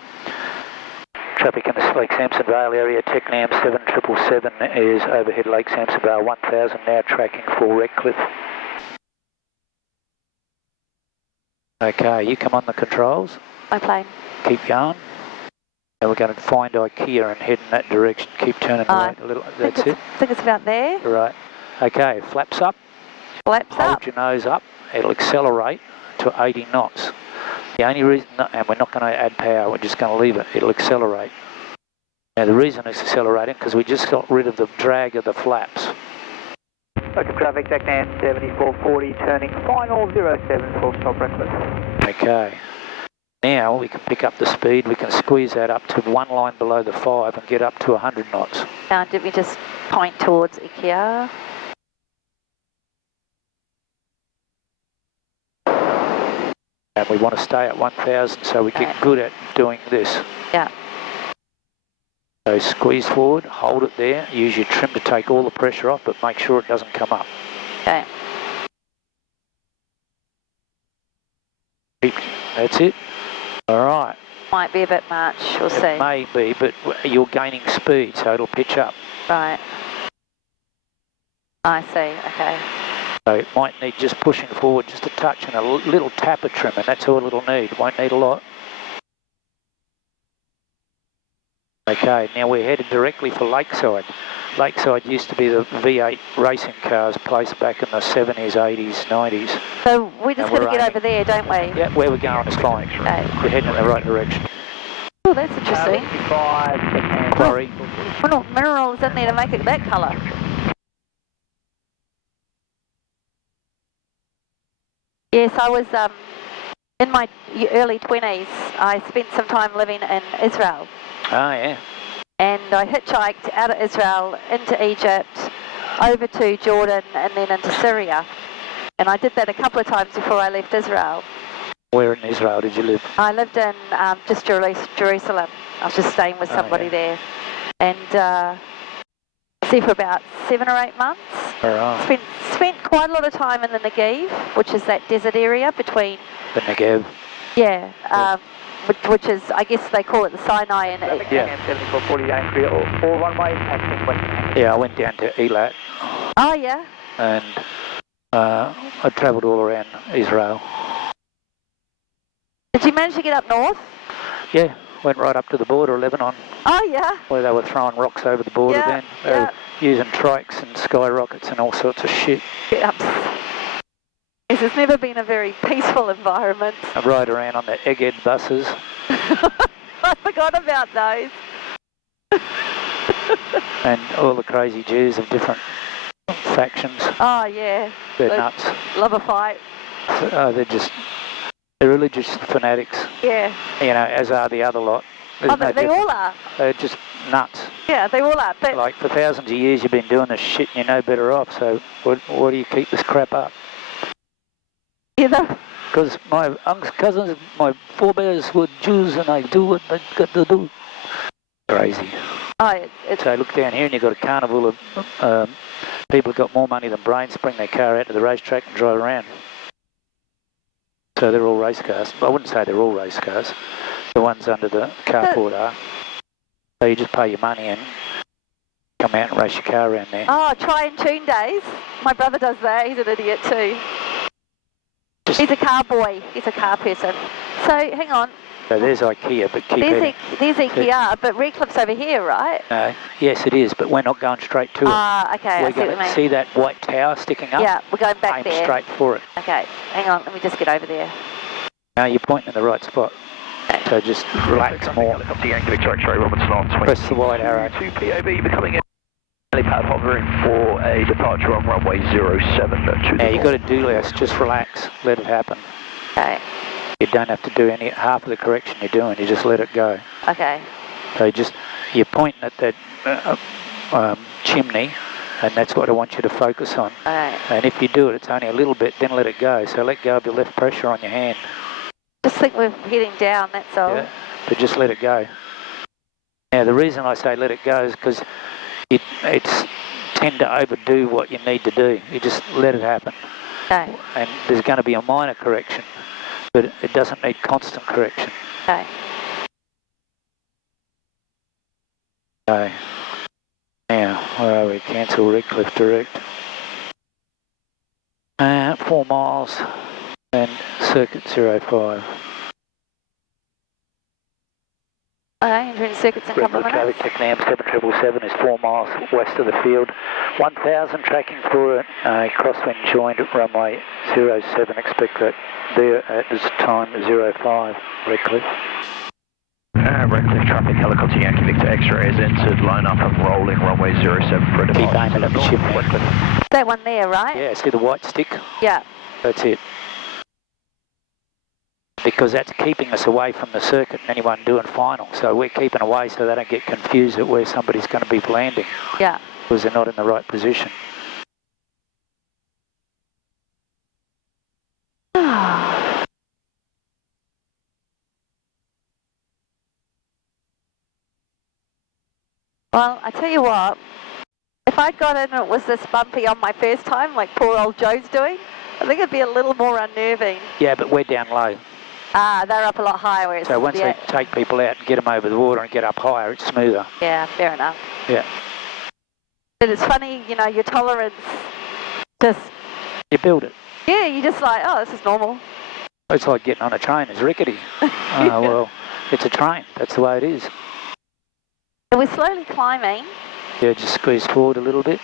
Traffic in the Lake Samson Vale area, Technam 7777 is overhead Lake Samson Vale 1000, now tracking for Redcliffe. Okay, you come on the controls. My plane. Keep going. And we're going to find IKEA and head in that direction. Keep turning right a little. That's it. I think it's about there. Right. Okay, flaps up. Flaps Hold up. your nose up. It'll accelerate to 80 knots. The only reason, and we're not going to add power, we're just going to leave it. It'll accelerate. Now the reason it's accelerating because we just got rid of the drag of the flaps. Local traffic, Technam 7440, turning final 07, full stop Redcliffe. Okay. Now we can pick up the speed, we can squeeze that up to 1 line below the 5 and get up to 100 knots. Now, did we just point towards IKEA. And we want to stay at 1,000 so we get good at doing this. Yeah. So squeeze forward, hold it there, use your trim to take all the pressure off, but make sure it doesn't come up. Okay. That's it. All right. Might be a bit much, we'll see. It may be, but you're gaining speed, so it'll pitch up. Right. I see, okay. So it might need just pushing forward just a touch and a little tap of trim, and that's all it'll need. Won't need a lot. Okay, now we're headed directly for Lakeside. Lakeside used to be the V8 racing cars placed back in the 70s, 80s, 90s. So we're just going to get over there, don't we? Yeah, where we're going is fine. Okay. We're heading in the right direction. Oh, that's interesting. Quarry. Minerals in there to make it that colour. Yes, I was in my early 20s. I spent some time living in Israel. Oh, yeah. And I hitchhiked out of Israel into Egypt, over to Jordan, and then into Syria. And I did that a couple of times before I left Israel. Where in Israel did you live? I lived in just Jerusalem. I was just staying with somebody there. And I was there for about 7 or 8 months. All right. Spent quite a lot of time in the Negev, which is that desert area between... The Negev. Yeah, which is, I guess they call it the Sinai. And yeah. Yeah, I went down to Eilat. Oh, yeah. And I travelled all around Israel. Did you manage to get up north? Yeah, went right up to the border of Lebanon. Oh, yeah. Where they were throwing rocks over the border then. They were using trikes and skyrockets and all sorts of shit. Yeah. It's never been a very peaceful environment. I rode around on the Egged buses. I forgot about those. And all the crazy Jews of different factions. Oh, yeah. They're nuts. Love a fight. They're religious fanatics. Yeah. You know, as are the other lot. They all are. They're just nuts. Yeah, they all are. But like, for thousands of years you've been doing this shit and you're no better off, so why do you keep this crap up? Because my uncles, cousins, my forebears were Jews and I do what I got to do. Crazy. Oh, So look down here and you've got a carnival of people who've got more money than brains, bring their car out to the racetrack and drive around. So they're all race cars. I wouldn't say they're all race cars. The ones under the carport are. So you just pay your money and come out and race your car around there. Oh, try and tune days. My brother does that. He's an idiot too. He's a car boy. He's a car person. So, hang on. So there's IKEA, but keep heading. There's IKEA, but Redcliffe's over here, right? No. Yes, it is, but we're not going straight to it. Ah, okay, I see what you mean. See that white tower sticking up? Yeah, we're going back there. Aim straight for it. Okay, hang on, let me just get over there. No, you're pointing in the right spot. So just relax more. Press the white arrow. 2 POV becoming a helipad hovering for a departure on runway 07. Now you've got to do less, just relax, let it happen. Okay. You don't have to do half of the correction you're doing, you just let it go. Okay. So you're pointing at that chimney, and that's what I want you to focus on. Okay. And if you do it, it's only a little bit, then let it go. So let go of your left pressure on your hand. Just think we're heading down, that's all. Yeah, but just let it go. Now the reason I say let it go is because it's tend to overdo what you need to do. You just let it happen. Okay. And there's going to be a minor correction, but it doesn't need constant correction. Okay. Okay. Now, where are we? Cancel Redcliffe direct. 4 miles and circuit 05. Okay, entering circuits in a couple of minutes. Traffic Technam 7777 is 4 miles west of the field. 1000 tracking for a crosswind joined at runway 07. Expect that there at this time 05, Redcliffe. Redcliffe traffic, helicopter Yankee Victor X-ray is entered, line up and rolling, runway 07 for a departure. Keep aiming at the ship. That one there, right? Yeah, see the white stick? Yeah. That's it. Because that's keeping us away from the circuit and anyone doing final. So we're keeping away so they don't get confused at where somebody's going to be landing. Yeah. because they're not in the right position. Well, I tell you what, if I'd got in and it was this bumpy on my first time, like poor old Joe's doing, I think it'd be a little more unnerving. Yeah, but we're down low. Ah, they're up a lot higher. Where it's, So once they take people out and get them over the water and get up higher, it's smoother. Yeah, fair enough. Yeah. But it's funny, you know, your tolerance just... You build it. Yeah, you just like, oh, this is normal. It's like getting on a train, it's rickety. Oh, well, it's a train, that's the way it is. So we're slowly climbing. Yeah, just squeeze forward a little bit.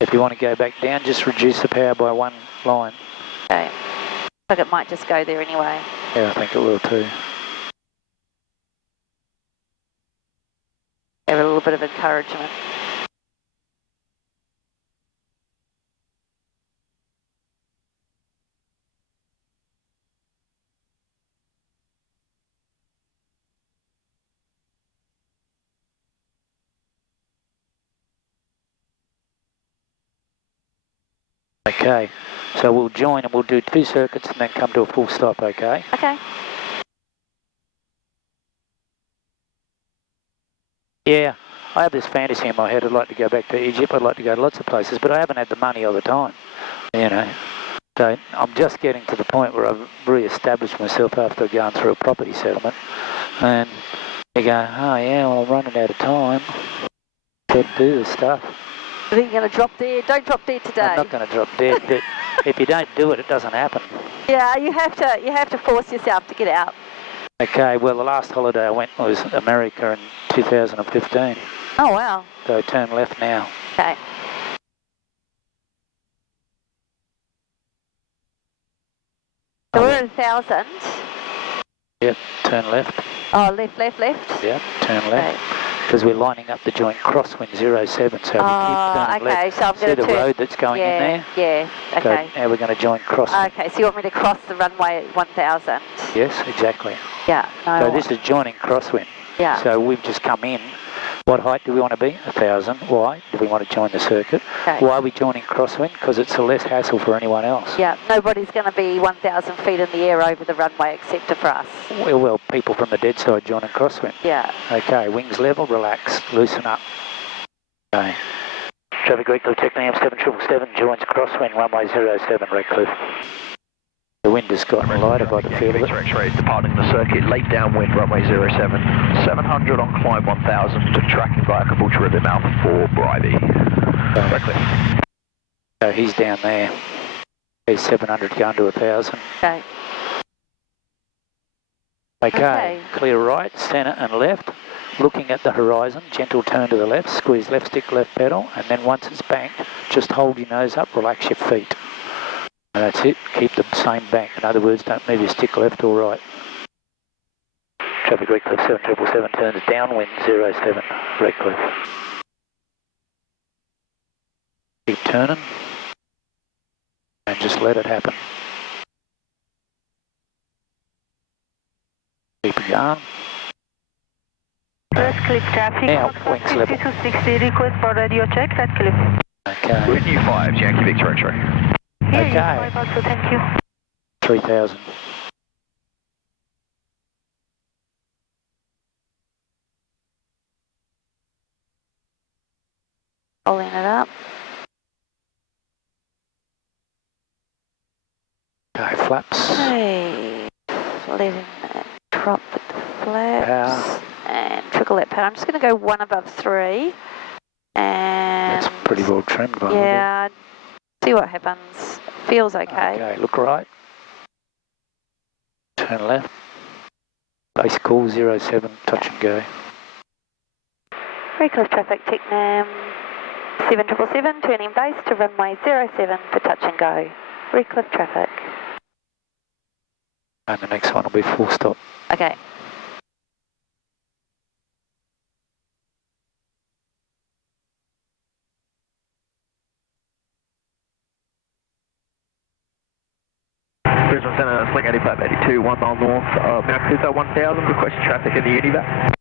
If you want to go back down, just reduce the power by one line. Okay. Like it might just go there anyway. Yeah, I think it will too. Have a little bit of encouragement. Okay, so we'll join and we'll do 2 circuits and then come to a full stop, okay? Okay. Yeah, I have this fantasy in my head. I'd like to go back to Egypt. I'd like to go to lots of places, but I haven't had the money all the time, you know. So I'm just getting to the point where I've re-established myself after going through a property settlement. And you go, oh yeah, well, I'm running out of time to do this stuff. I think you're going to drop dead. Don't drop dead today. I'm not going to drop dead, but if you don't do it, it doesn't happen. Yeah, you have to force yourself to get out. Okay, well, the last holiday I went was America in 2015. Oh, wow. So turn left now. Okay. So we're at 1,000. Yep, turn left. Oh, left. Yep, turn left. Because we're lining up the joint crosswind 07, so we keep turning okay, left. So I'm See the road that's going in there? Yeah, okay. So now we're going to join crosswind. Okay, so you want me to cross the runway at 1,000? Yes, exactly. Yeah, no. So this is joining crosswind. Yeah. So we've just come in. What height do we want to be? 1,000. Why do we want to join the circuit? Okay. Why are we joining crosswind? Because it's a less hassle for anyone else. Yeah, nobody's going to be 1,000 feet in the air over the runway except for us. Well, people from the dead side joining crosswind. Yeah. Okay, wings level, relax, loosen up. Okay. Traffic Redcliffe, Technam 7777 joins crosswind, runway 07, Redcliffe. The wind has gotten lighter by the feel of it. X-ray departing the circuit, late downwind, runway 07, 700 on climb 1000, tracking via Caboolture River mouth for Bribey. Redcliffe. So he's down there. He's 700 going to 1,000. Okay. Okay, clear right, centre and left. Looking at the horizon, gentle turn to the left, squeeze left stick, left pedal, and then once it's banked, just hold your nose up, relax your feet. And that's it, keep the same bank. In other words, don't move your stick left or right. Traffic Redcliffe 7777 turns downwind 07, Redcliffe. Keep turning, and just let it happen. Keep it going. Redcliffe traffic. Now, wings level. 5260, request for radio check, Redcliffe. Okay. With you 5, Yankee Victor X-ray. Here Okay. you 5 also, thank you. 3,000. Pulling it up. Okay, flaps. Okay. Letting it drop at the flaps. Power. And trickle that power. I'm just going to go 1 above 3. And... That's pretty well trimmed by yeah, see what happens. Feels okay. Okay, look right. Turn left. Base call 07, touch and go. Redcliffe traffic, Technam 7777, turning base to runway 07 for touch and go. Redcliffe traffic. And the next one will be full stop. Okay. Brisbane Centre, Sling 8582, 1 mile north, Mount Cruiser 1000, request traffic in the Univac.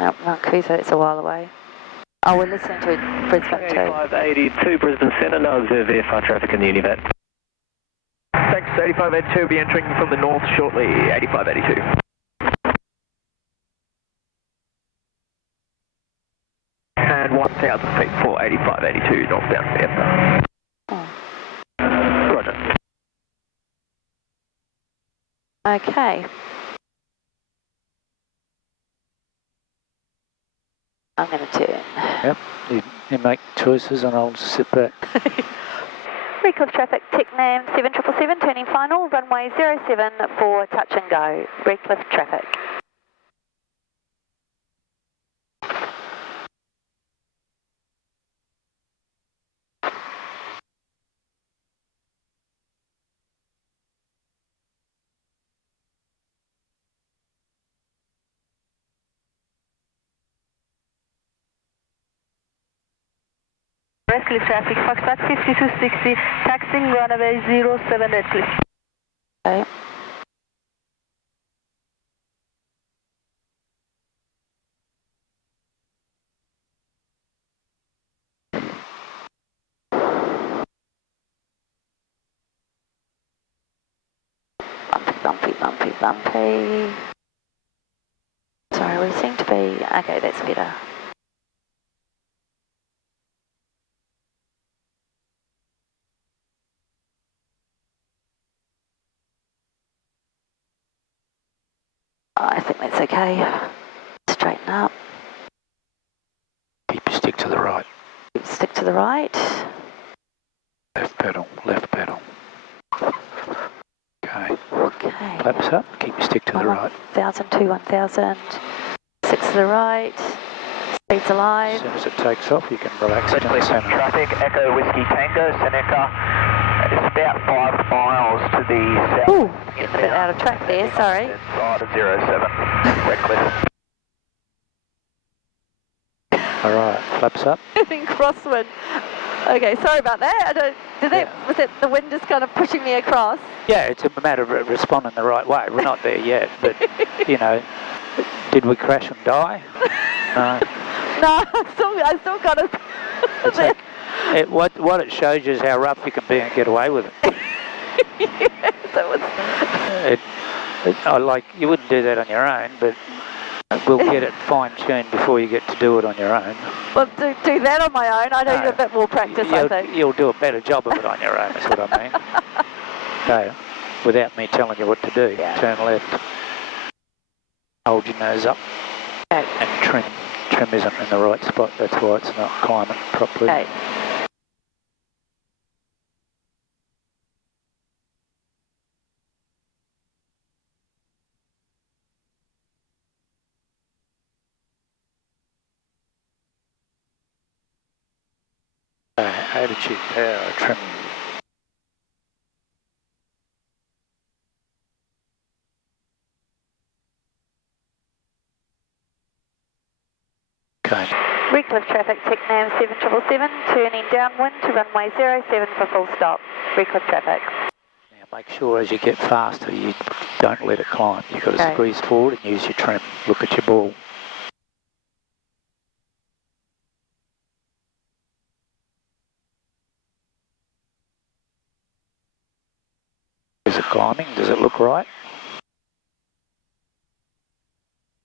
No, Mount Cruiser, it's a while away. Oh, we're listening to Brisbane too. 8582 Brisbane Centre, no observed VFR traffic in the Univac. Thanks, 8582 will be entering from the north shortly, 8582. And 1000 feet for 8582 northbound VFR. Roger. Okay. I'm going to turn. Yep, you make choices and I'll sit back. Recliff traffic, Technam 7777, turning final, runway 07 for touch and go. Recliff traffic. Redcliffe traffic, Foxtrot 5260, taxiing runway 07 Redcliffe. Okay. Bumpy, bumpy, bumpy, bumpy. Sorry, we seem to be... Okay, that's better. I think that's okay. Straighten up. Keep your stick to the right. Stick to the right. Left pedal, left pedal. Okay. Okay. Flaps up, keep your stick to the right. 1000 to 1000. 6 to the right. Speed's As alive. soon as it takes off, you can relax it in the centre. Traffic, Echo Whiskey Tango, Seneca. It's about 5 miles to the south. Ooh, getting a bit out of track there, sorry. Side of 07, Redcliffe. All right, flaps up. In crosswind. Okay, sorry about that. Was that the wind just kind of pushing me across? Yeah, it's a matter of responding the right way. We're not there yet, but, you know, did we crash and die? No. No, I still got it. It's like, what it shows you is how rough you can be and get away with it. Yes, it was... You wouldn't do that on your own, but we'll get it fine-tuned before you get to do it on your own. Well, do that on my own. I need a bit more practice, I think. You'll do a better job of it on your own, is what I mean. So, without me telling you what to do, turn left, hold your nose up, Okay. and trim. Trim isn't in the right spot, that's why it's not climbing properly. Okay. Attitude, power, trim. Okay. Recliff traffic, Technam 7777, turning downwind to runway 07 for full stop. Recliff traffic. Now make sure as you get faster, you don't let it climb. You've got to squeeze forward and use your trim. Look at your ball. Is it climbing? Does it look right?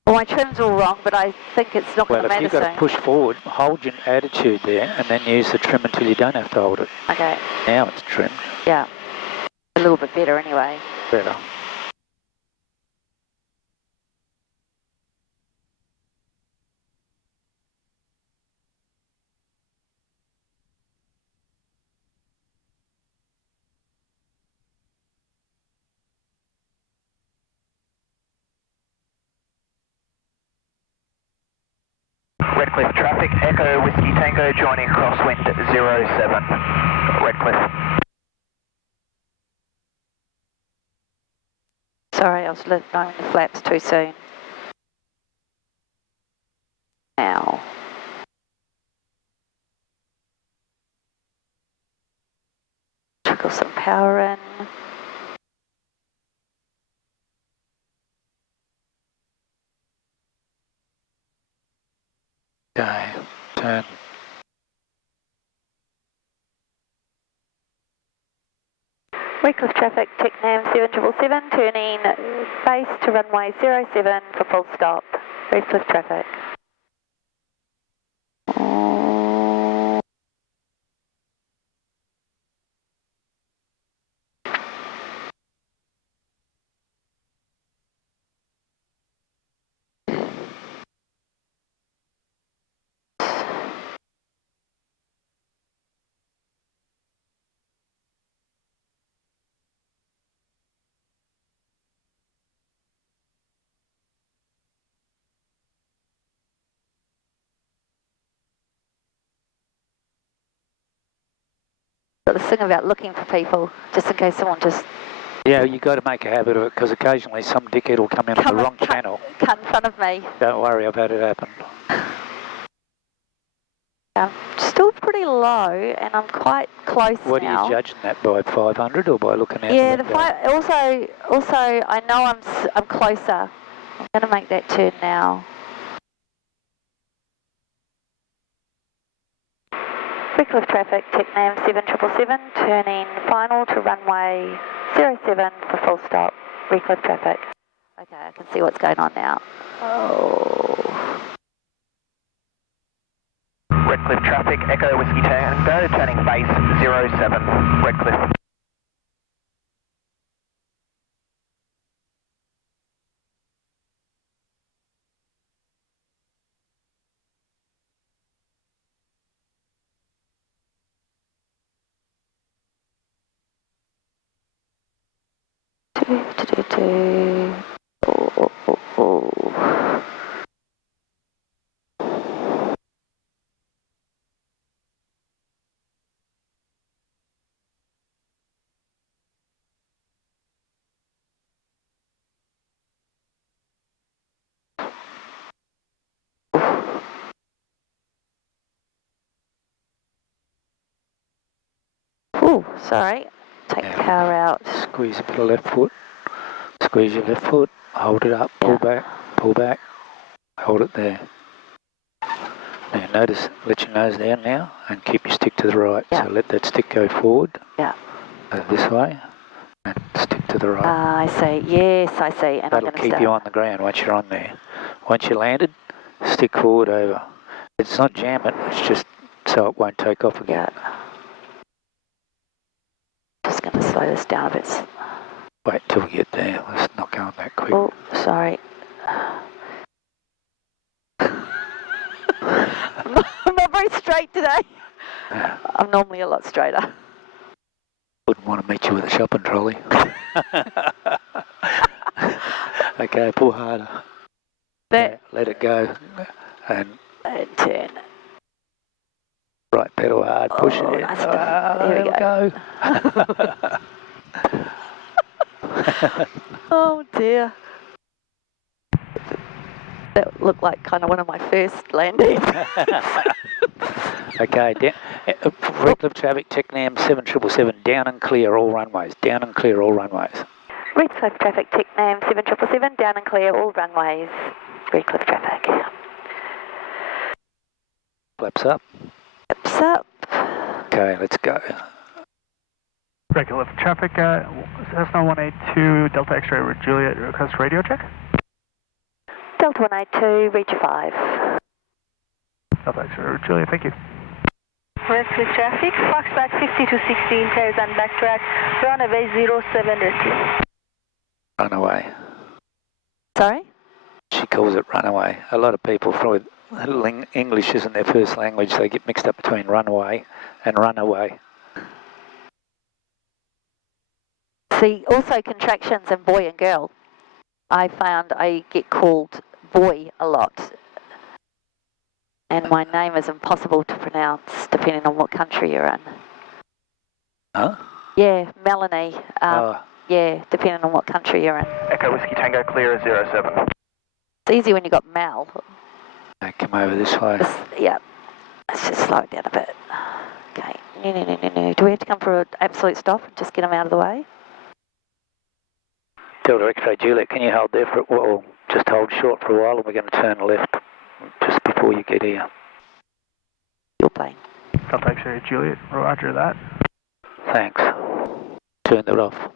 Well, my trim's all wrong, but I think it's not going to Well, if matter you've got soon. to push forward, hold your attitude there and then use the trim until you don't have to hold it. Okay. Now it's trimmed. Yeah. A little bit better anyway. Better. Redcliffe traffic, Echo Whiskey Tango joining crosswind 07, Redcliffe. Sorry, I was lowering the flaps too soon. Now. Trickle some power in. Okay, turn. Reckless traffic, Technam 7777, turning base to runway 07 for full stop. Reckless traffic. Got this thing about looking for people, just in case someone just... Yeah, you got to make a habit of it because occasionally some dickhead will come in on the wrong channel. Cut in front of me. Don't worry, I've had it happen. I'm still pretty low, and I'm quite close What now. are you judging that by, 500 or by looking out Yeah, the window? also, I know I'm closer. I'm going to make that turn now. Reckless traffic, Technam 7777, turning final to runway 07 for full stop. Reckless traffic. Okay, I can see what's going on now. Oh. Redcliffe traffic, Echo Whiskey Tango, turning base 07, Redcliffe. Oh, sorry. Take the power out. Squeeze a bit of left foot. Squeeze your left foot. Hold it up. Pull back. Pull back. Hold it there. Now notice, let your nose down now and keep your stick to the right. Yeah. So let that stick go forward. Yeah. This way. And stick to the right. I see. Yes, I see. And That'll I'm going to keep start. you on the ground once you're on there. Once you're landed, stick forward over. It's not jam it, it's just so it won't take off again. Yeah. Just going to slow this down a bit. Wait till we get there. Let's not go on that quick. Oh, sorry. I'm not very straight today. I'm normally a lot straighter. Wouldn't want to meet you with a shopping trolley. Okay, pull harder. That. Let it go. And turn. right pedal hard, push it in. Nice. There we go. Oh dear. That looked like kind of one of my first landings. Okay, Redcliffe traffic, Technam 7777, down and clear all runways. Down and clear all runways. Redcliffe traffic, Technam 7777, down and clear all runways. Redcliffe traffic. Flaps up. Flaps up. Okay, let's go. Redcliffe traffic, Cessna 182, Delta X-ray with Juliet, request radio check. Delta 182, reach 5. Delta X-ray with Juliet, thank you. Redcliffe traffic, Foxback 5216, carries on backtrack, runway 07, Redcliffe. Runaway. Sorry? She calls it runaway. A lot of people, with English isn't their first language, they get mixed up between runaway and runaway. See, also contractions and boy and girl. I found I get called boy a lot. And my name is impossible to pronounce depending on what country you're in. Huh? Yeah, Melanie. Yeah, depending on what country you're in. Echo Whiskey Tango, clear 07. It's easy when you got Mel. Okay, come over this way. Yeah, let's just slow it down a bit. Okay, no. Do we have to come for an absolute stop and just get them out of the way? Delta X-ray Juliet, can you hold there for, well, just hold short for a while and we're going to turn left just before you get here. your plane. Delta X-ray Juliet, roger that. Thanks. Turned it off.